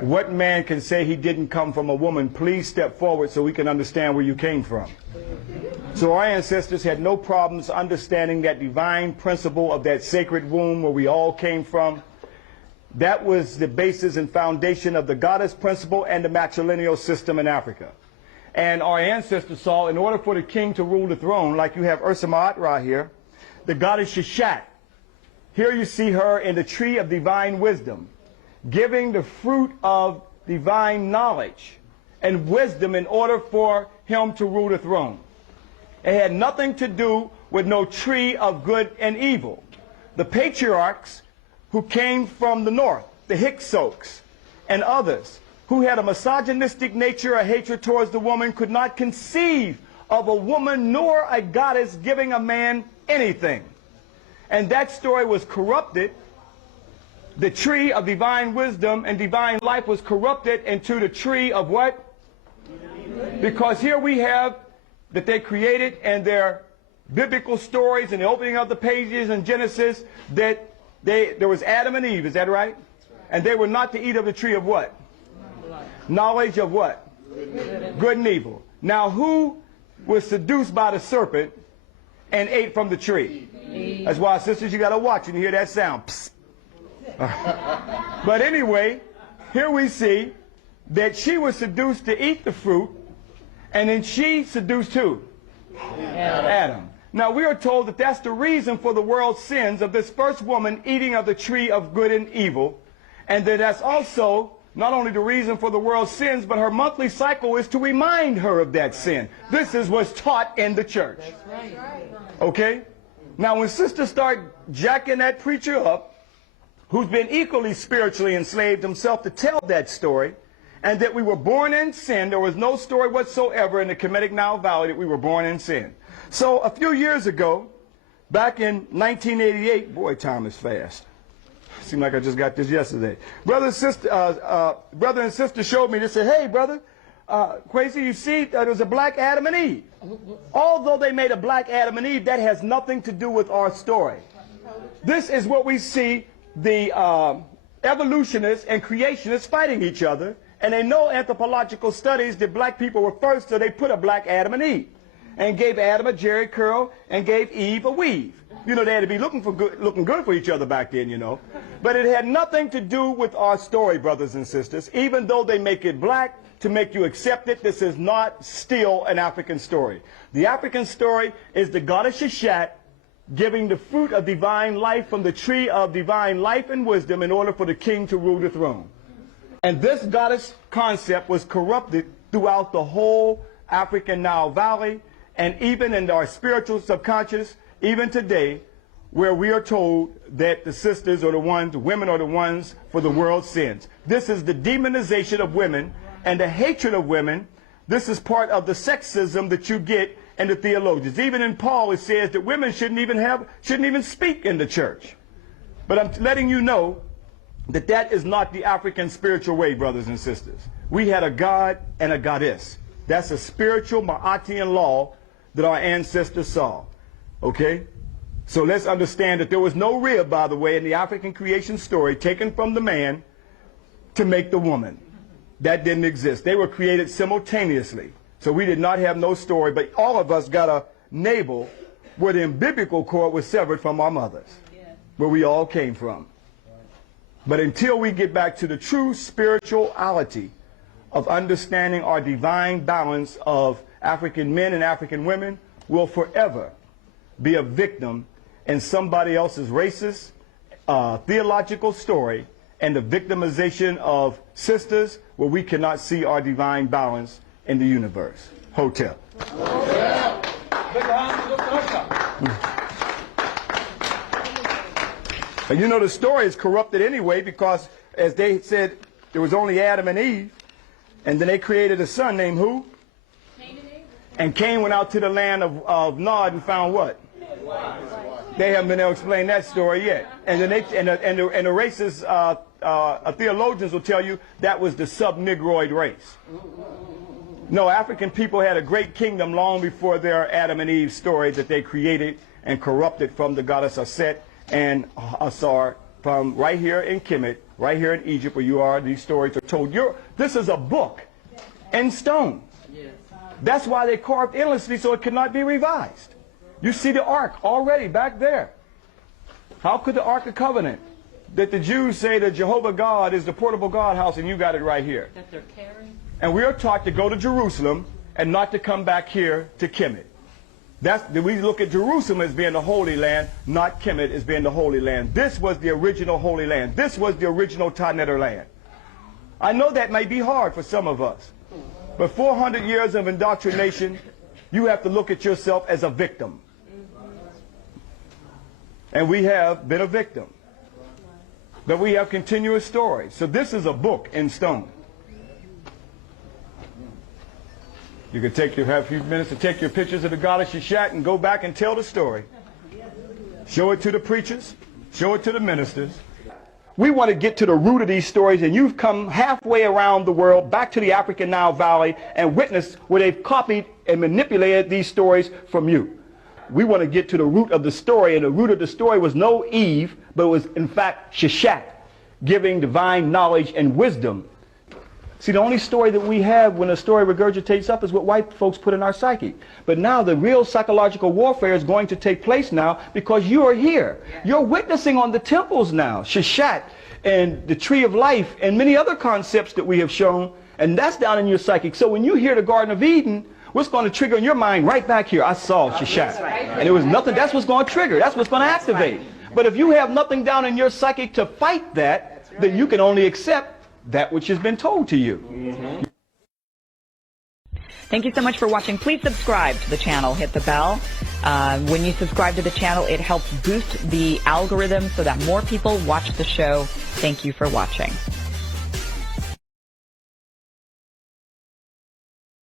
What man can say he didn't come from a woman? Please step forward so we can understand where you came from. So our ancestors had no problems understanding that divine principle of that sacred womb where we all came from. That was the basis and foundation of the goddess principle and the matrilineal system in Africa. And our ancestors saw, in order for the king to rule the throne, like you have Ursa Ma'at here, the goddess Sheshat. Here you see her in the tree of divine wisdom, giving the fruit of divine knowledge and wisdom in order for him to rule the throne. It had nothing to do with no tree of good and evil. The patriarchs who came from the north, the Hyksos and others, who had a misogynistic nature, a hatred towards the woman, could not conceive of a woman nor a goddess giving a man anything. And that story was corrupted. The tree of divine wisdom and divine life was corrupted into the tree of what? Because here we have that they created in their biblical stories and the opening of the pages in Genesis that there was Adam and Eve, is that right? And they were not to eat of the tree of what? Knowledge of what? Good and evil. Now who was seduced by the serpent and ate from the tree? That's why, sisters, you got to watch and hear that sound. Psst. But anyway, here we see that she was seduced to eat the fruit, and then she seduced who? Adam. Now we are told that that's the reason for the world's sins of this first woman eating of the tree of good and evil, and that that's also not only the reason for the world's sins, but her monthly cycle is to remind her of that sin. This is what's taught in the church. Okay? Now when sisters start jacking that preacher up, who's been equally spiritually enslaved himself, to tell that story, and that we were born in sin, there was no story whatsoever in the Kemetic Nile Valley that we were born in sin. So a few years ago, back in 1988, boy, time is fast. Seemed like I just got this yesterday. Brother and sister showed me, they said, hey, brother, Quasi, you see, there was a black Adam and Eve. Although they made a black Adam and Eve, that has nothing to do with our story. This is what we see the evolutionists and creationists fighting each other, and they know anthropological studies that black people were first, so they put a black Adam and Eve, and gave Adam a jerry curl, and gave Eve a weave. You know, they had to be looking good for each other back then, you know. But it had nothing to do with our story, brothers and sisters. Even though they make it black to make you accept it, this is not still an African story. The African story is the goddess Sheshat giving the fruit of divine life from the tree of divine life and wisdom in order for the king to rule the throne. And this goddess concept was corrupted throughout the whole African Nile Valley, and even in our spiritual subconscious, even today, where we are told that the sisters are the ones, the women are the ones for the world's sins. This is the demonization of women and the hatred of women. This is part of the sexism that you get in the theologians. Even in Paul, it says that women shouldn't even speak in the church. But I'm letting you know that that is not the African spiritual way, brothers and sisters. We had a God and a goddess. That's a spiritual Ma'atian law that our ancestors saw. Okay? So let's understand that there was no rib, by the way, in the African creation story taken from the man to make the woman. That didn't exist. They were created simultaneously. So we did not have no story, but all of us got a navel where the umbilical cord was severed from our mothers, where we all came from. But until we get back to the true spirituality of understanding our divine balance of African men and African women, we'll forever be a victim in somebody else's racist, theological story, and the victimization of sisters where we cannot see our divine balance in the universe. Hotel. And you know the story is corrupted anyway because, as they said, there was only Adam and Eve, and then they created a son named who? Cain. And Cain went out to the land of Nod and found what? They haven't been able to explain that story yet. And then the racist theologians will tell you that was the sub-Negroid race. No, African people had a great kingdom long before their Adam and Eve story that they created and corrupted from the goddess Aset and Asar from right here in Kemet, right here in Egypt where you are. These stories are told. This is a book in stone. That's why they carved endlessly so it could not be revised. You see the ark already back there. How could the Ark of Covenant, that the Jews say that Jehovah God is the portable God house, and you got it right here? That they're carrying? And we are taught to go to Jerusalem and not to come back here to Kemet. We look at Jerusalem as being the Holy Land, not Kemet as being the Holy Land. This was the original Holy Land. This was the original Taneter land. I know that may be hard for some of us, but 400 years of indoctrination, you have to look at yourself as a victim. And we have been a victim. But we have continuous stories. So this is a book in stone. You can have a few minutes to take your pictures of the God of Sheshat and go back and tell the story. Show it to the preachers. Show it to the ministers. We want to get to the root of these stories, and you've come halfway around the world, back to the African Nile Valley, and witnessed where they've copied and manipulated these stories from you. We want to get to the root of the story, and the root of the story was no Eve, but it was in fact Sheshat, giving divine knowledge and wisdom. See, the only story that we have when a story regurgitates up is what white folks put in our psyche. But now the real psychological warfare is going to take place now because you are here. You're witnessing on the temples now, Sheshat and the tree of life and many other concepts that we have shown, and that's down in your psychic. So when you hear the Garden of Eden, what's going to trigger in your mind right back here? I saw Sheshat. And it was nothing. That's what's going to trigger. That's what's going to activate. But if you have nothing down in your psychic to fight that, then you can only accept that which has been told to you. Thank you so much for watching. Please subscribe to the channel. Hit the bell. When you subscribe to the channel, it helps boost the algorithm so that more people watch the show. Thank you for watching.